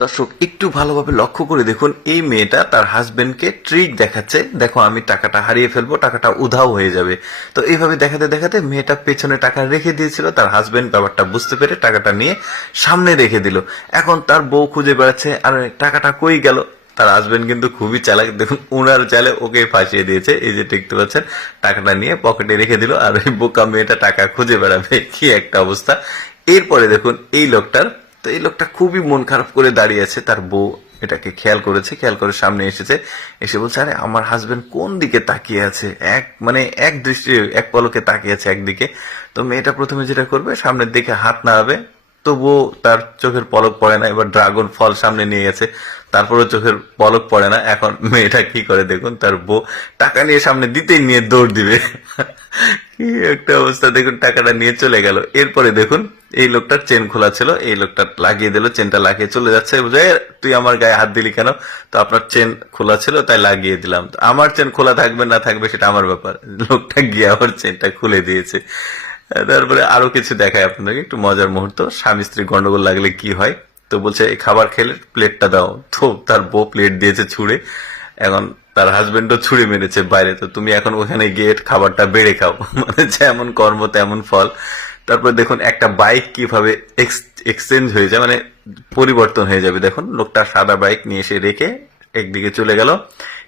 দর্শক, একটু ভালোভাবে লক্ষ্য করে দেখুন, এই মেয়েটা তার হাজবেন্ডকে ট্রিক দেখাচ্ছে। দেখো, আমি টাকাটা হারিয়ে ফেলব, টাকাটা উধাও হয়ে যাবে। তো এইভাবে দেখাতে দেখাতে মেয়েটা পেছনে টাকা রেখে দিয়েছিল, তার হাজবেন্ড ব্যাপারটা বুঝতে পেরে টাকাটা নিয়ে সামনে রেখে দিল। এখন তার বউ খুঁজে বেড়াচ্ছে, আর, টাকাটা কই গেল? তার হাজবেন্ড কিন্তু খুবই চালাক। দেখুন, উনার চালে ওকে ফাঁসিয়ে দিয়েছে। এই যে দেখতে পাচ্ছেন, টাকাটা নিয়ে পকেটে রেখে দিল। আর, বোকা মেয়েটা টাকা খুঁজে বেড়াবে, কি একটা অবস্থা। এরপরে দেখুন, এই লোকটার তো এই লোকটা খুবই মন খারাপ করে দাঁড়িয়ে আছে, তার বউ এটাকে খেয়াল করেছে, খেয়াল করে সামনে এসেছে, এসে বলছে, আরে, আমার হাজবেন্ড কোন দিকে তাকিয়ে আছে? এক মানে এক দৃষ্টি, এক পলকে তাকিয়ে আছে একদিকে। তো মেয়েটা প্রথমে যেটা করবে, সামনের দিকে হাত নাড়াবে, তবুও তার চোখের পলক পড়ে না, এবার ড্রাগন ফল সামনে নিয়ে গেছে, তারপরেও চোখের পলক পড়ে না, এখন মেয়েটা কি করে দেখুন, তার বউ টাকা নিয়ে সামনে দিতেই নিয়ে দৌড় দিবে। কি একটা অবস্থা, দেখুন, টাকাটা নিয়ে চলে গেল। এরপরে দেখুন, এই লোকটার চেন খোলা ছিল, এই লোকটা লাগিয়ে দিল চেনটা লাগিয়ে চলে যাচ্ছে। তুই আমার গায়ে হাত দিলি কেন? তো আপনার চেন খোলা ছিল, তাই লাগিয়ে দিলাম। আমার চেন খোলা থাকবে না থাকবে, সেটা আমার ব্যাপার। লোকটা গিয়ে আবার চেনটা খুলে দিয়েছে। তারপরে আরও কিছু দেখায় আপনাদেরকে, একটু মজার মুহূর্ত। স্বামী স্ত্রী গন্ডগোল লাগলে কি হয়? তো বলছে খাবার খেলে প্লেটটা দাও। তো তার বউ প্লেট দিয়েছে ছুঁড়ে। এখন তার হাজবেন্ডও ছুড়ে মেরেছে বাইরে। তো তুমি এখন ওখানে গিয়ে খাবারটা বেড়ে খাও। মানে যেমন কর্ম, তেমন ফল। তারপর দেখুন, একটা বাইক কীভাবে এক্সচেঞ্জ হয়ে যায় মানে পরিবর্তন হয়ে যাবে। দেখুন, লোকটা সাদা বাইক নিয়ে এসে রেখে একদিকে চলে গেল।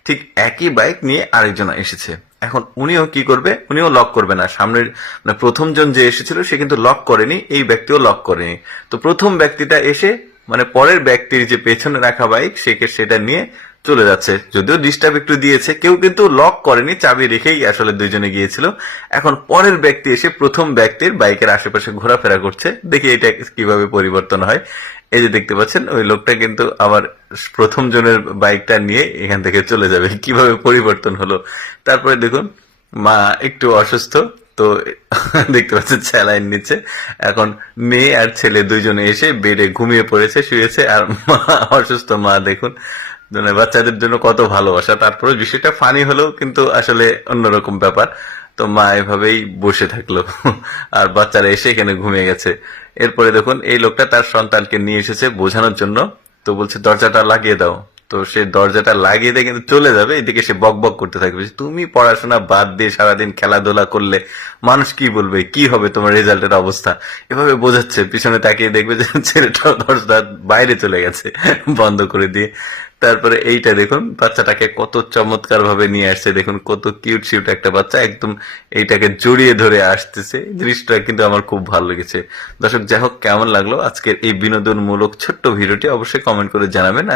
ঠিক একই বাইক নিয়ে আরেকজন এসেছে। এখন উনিও কি করবে? উনিও লক করবে না। সামনের মানে প্রথম জন যে এসেছিল, সে কিন্তু লক করেনি। এই ব্যক্তিও লক করেনি। তো প্রথম ব্যক্তিটা এসে মানে পরের ব্যক্তির যে পেছনে রাখা বাইক সে সেটা নিয়ে চলে যাচ্ছে। যদিও ডিস্টার্ব একটু দিয়েছে, কেউ কিন্তু লক করেনি, চাবি রেখেই আসলে দুইজনে গিয়েছিল। এখন পরের ব্যক্তি এসে প্রথম ব্যক্তির বাইকের আশেপাশে ঘোরাফেরা করছে। দেখি এটা কীভাবে পরিবর্তন হয়। এই যে দেখতে পাচ্ছেন, ওই লোকটা কিন্তু আবার প্রথম জনের বাইকটা নিয়ে এখান থেকে চলে যাবে। কীভাবে পরিবর্তন হলো? তারপরে দেখুন, মা একটু অসুস্থ, তো দেখতে পাচ্ছেন স্যালাইন নিচ্ছে। এখন মেয়ে আর ছেলে দুইজনে এসে বেডে ঘুমিয়ে পড়েছে, শুয়েছে, আর মা অসুস্থ মা, দেখুন। বাচ্চাদের জন্য কত ভালোবাসা তারপরে বিষয়টা ফানি হলেও কিন্তু আসলে অন্যরকম ব্যাপার। তো মা এভাবেই বসে থাকল। আর বাচ্চারা এসে এখানে ঘুমিয়ে গেছে। এরপরে দেখুন, এই লোকটা তার সন্তানকে নিয়ে এসেছে বোঝানোর জন্য। তো বলছে, দরজাটা লাগিয়ে দাও। তো সে দরজাটা লাগিয়ে দিয়ে কিন্তু চলে যাবে। এদিকে সে বক বক করতে থাকবে। তুমি পড়াশোনা বাদ দিয়ে সারাদিন খেলাধুলা করলে মানুষ কি বলবে? কি হবে তোমার রেজাল্টের অবস্থা? এভাবে বোঝাচ্ছে। পিছনে তাকিয়ে দেখবে যে ছেলেটা দরজা বাইরে চলে গেছে, বন্ধ করে দিয়ে। তারপরে এইটা দেখুন, বাচ্চাটাকে কত চমৎকার ভাবে নিয়ে আসছে। দেখুন, কত কিউট সিউট একটা বাচ্চা। একদম এইটাকে জড়িয়ে ধরে আসতেছে। জিনিসটা কিন্তু আমার খুব ভালো লেগেছে। দর্শক, যাই হোক, কেমন লাগল আজকের এই বিনোদনমূলক ছোট্ট ভিডিওটি অবশ্যই কমেন্ট করে জানাবেন।